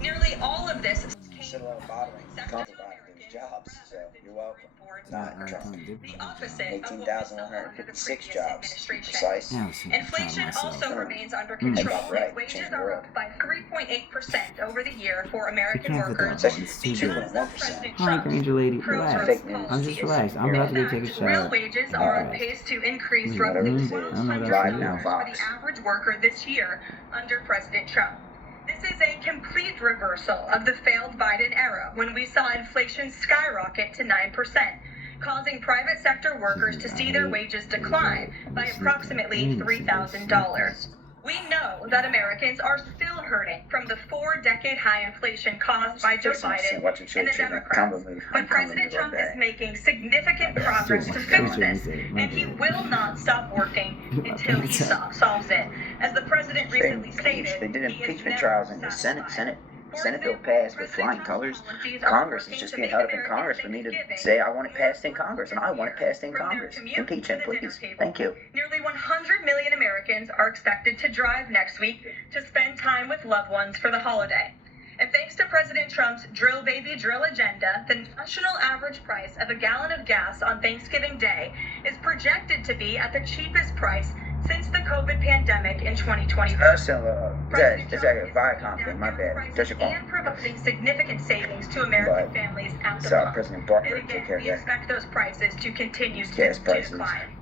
Nearly all of this Instead of bothering come provide those jobs, so you're welcome. Not Trump. the opposite of what we saw under the 18,156 previous jobs, to be administration. precise. Yeah, I was super proud of Inflation myself. also remains under Hey, control, Bob, right. and wages Change the are world. up by 3.8% over the year for American You can't put that workers on. It's too because good. of 2.1%. President Hi, Trump's Granger lady. pro-growth Relax. Fake news. I'm just policies. relaxed. I'm about to go take a shower. Real wages are on Alright. pace to increase Mm, roughly mm, I know $1,200 that's now, right. for Fox. the average worker this year under President Trump. This is a complete reversal of the failed Biden era when we saw inflation skyrocket to 9%, causing private sector workers to see their wages decline by approximately $3,000. We know that Americans are still hurting from the 4-decade high inflation caused by Joe Biden and the Democrats. But President Trump is making significant progress to fix this, and he will not stop working until he solves it. As the president recently stated, They did he is impeachment never trials in the satisfied. Senate bill passed with flying colors. Congress is just being held up in Congress for me to say I want it passed in Congress, and I want it passed in Congress. Impeach him, please. Thank you. Nearly 100 million Americans are expected to drive next week to spend time with loved ones for the holiday. And thanks to President Trump's drill baby drill agenda, the national average price of a gallon of gas on Thanksgiving Day is projected to be at the cheapest price since the COVID pandemic in 2020. It's a Viacom thing, my bad. Touch your phone. And providing significant savings to American families at the So pump. President And Barker again, took care of we that. expect those prices to continue Gas to prices. decline.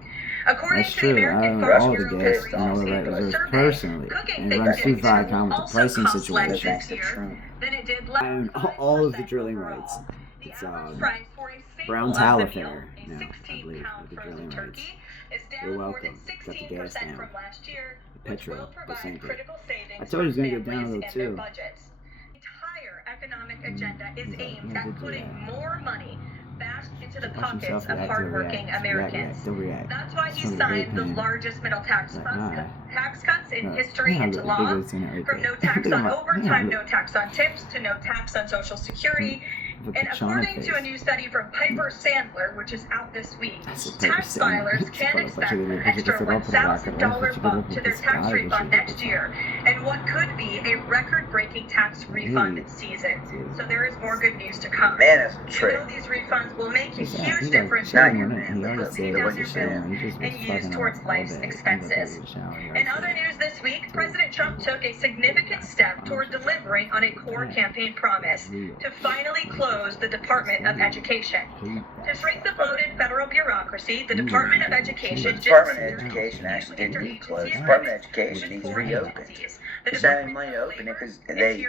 According That's to the true. I American know Farm all the Bureau gas Research and all the right Institute reserves survey, personally. cooking And it runs through Thanksgiving Viacom with the also pricing costs less situation. this year than it did last I own year. all of the drilling rights. The It's average price for a single Brown of the Tower meal, Fair a now, I 16 believe, pound with the frozen drilling rights. turkey, is You're down more than welcome. Got the 16% gas down. from last year, The which petrol will was provide sinking. critical savings I told you it was for gonna go down a families little and their too. budgets. The entire economic agenda is Yeah, aimed yeah, at did putting that. more money back into the Watch pockets himself of react, hardworking Americans. Don't react. That's why It's he from the signed the vape pen. largest middle tax Like, cuts in history yeah, into look, law. big old thing right From there. no tax Look at on my- overtime, yeah, no tax on tips, to no tax on Social Security. With And the China according to a face. new study from Piper Sandler, which is out this week, That's a Piper tax Sandler. filers can Solo expect faccio an vedere extra questo dopo la $1,000 bump to their tax pescare, refund questo next year, and what could be a record-breaking tax refund season. So there is more good news to come. Man, that's a You trick. know these refunds will make a He's huge like, difference shower in your on it, and he bill, always pay say down it was your a shower, bill, and he just was and use fucking towards all life's day. expenses. In other news this week, President Trump took a significant step toward delivering on a core campaign promise to finally close the Department of Education. To shrink the bloated federal bureaucracy, the Department of Education Department of Education actually didn't need closed. Department of Education needs reopened. Just not having money to open it because they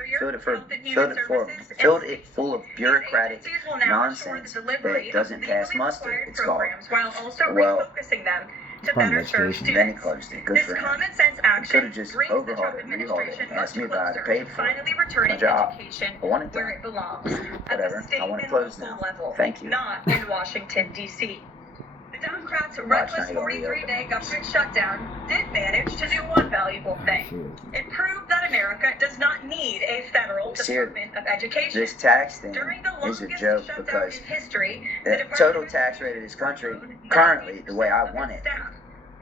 filled it full of bureaucratic nonsense that doesn't pass muster. It's called. While also Well, refocusing them to Department better of serve Education. Then he students. closed it. Good This for him. common sense action Could've just brings the overhauled Trump it, administration rehauled it, asked much me about it, closer paid to for it. finally returning My job. education I want it where done. it belongs, at Whatever. the state I want it and closed local now. level, Thank you. not in Washington, D.C. The Democrats' reckless now you'll 43-day government shutdown did manage to do one valuable thing. It proved that America does not need a federal Department of Education. This tax thing During the is longest a joke shutdown because in history, the total tax rate of this country, currently, the way I want it,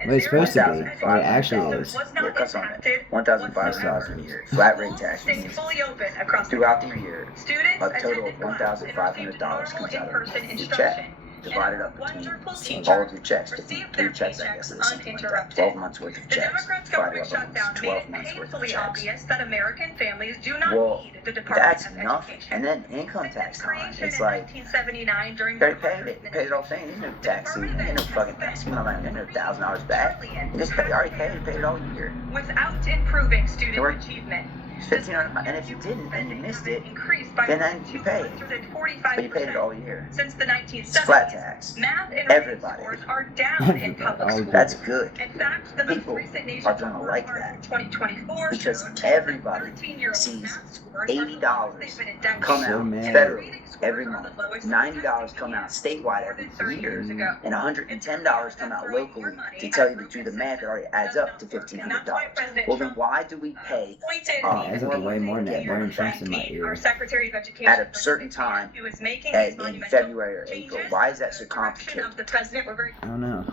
Well, it's supposed to be. Well, it actually is. it costs on $1,500 a year. Flat rate tax means fully open across throughout the year, students a total of attended class and received $1,500 normal comes out in-person of your instruction. check. Divided up And a between wonderful all teacher of your checks, received 3 their checks, I guess, paychecks or something like that. uninterrupted. 12 months worth of The checks. Democrats' Divided government up amongst shutdown 12 made it months worth of painfully checks. obvious that American families do not Well, need the Department that's of nothing. Education. And then income Since tax its time. creation It's in like, 1979 during they the paid it all thing. There's no tax season. There's no fucking tax. There's no $1,000 back. You just already paid it all year. without improving student Sure. achievement. It's $1,500, and if you didn't and you missed it, Increased by then you paid. 245%. But you paid it all year. Since the It's flat 1970s, tax. math and reading Everybody. scores are down in public All schools. That's good. In fact, the most People recent nation are gonna report like for that. 2024 Because showed everybody 13-year-old sees math scores $80 they've been in decades. come So out mad. federally every month. $90 come out statewide every year. ago. And $110 come out locally to tell you to do the math. It already adds up to $1,500. Well, then why do we pay Adds up to way more than that. Brian Trump's in my ear. Our Secretary of Education at a certain time who is making in these monumental February or April? changes Why is that so in the direction complicated? of the president. We're very I don't know.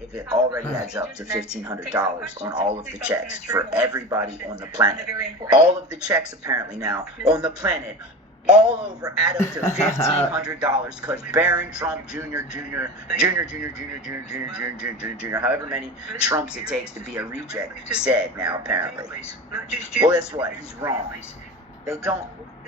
if it already adds up to $1,500 on all of the checks for everybody on the planet. All of the checks apparently now on the planet, all over add up to $1,500 because Barron Trump Jr., however many Trumps it takes to be a reject, said now apparently. Well, guess what? He's wrong.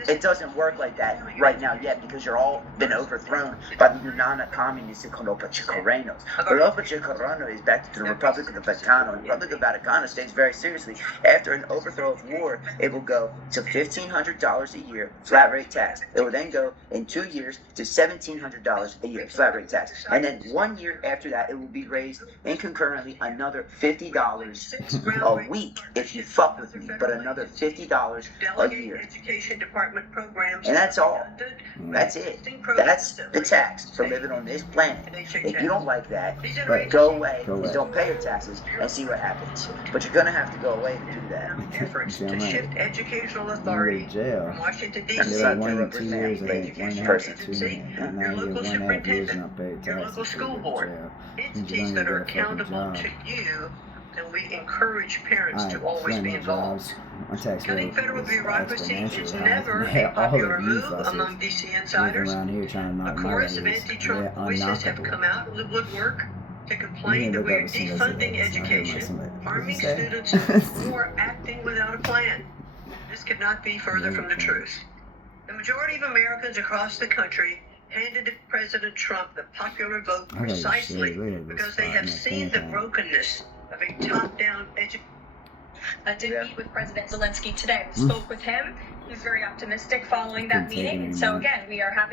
It doesn't work like that right now yet because you're all been overthrown by the Unana communists and Colopachicorenos. Colopachicoreno is back to the Republic of the Vaticano. The Republic of the Vaticano states very seriously, after an overthrow of war, it will go to $1,500 a year, flat rate tax. It will then go in 2 years to $1,700 a year, flat rate tax. And then 1 year after that, it will be raised in concurrently another $50 a week if you fuck with me, but another $50 a year. And that's all. That's it. That's the tax for living on this planet. If you don't like that, go away and don't pay your taxes and see what happens. But you're gonna have to go away to do that. Efforts to shift educational authority from Washington, D.C. You're like 1 and 2 years, I think. 1.5 to 2 agency, and now your you local get 1.5 years and not pay superintendent, your taxes. local school board, entities that are accountable to you, and we encourage parents to always be involved. Cutting federal bureaucracy is never a popular move among DC insiders. A chorus of anti-Trump voices have come out of the woodwork to complain that we are defunding education, harming students, or acting without a plan. This could not be further from the truth. The majority of Americans across the country handed to President Trump the popular vote precisely because they have seen the brokenness of a top-down education. Did meet with President Zelensky today. We spoke with him. He was very optimistic following that meeting. And so again, we are happy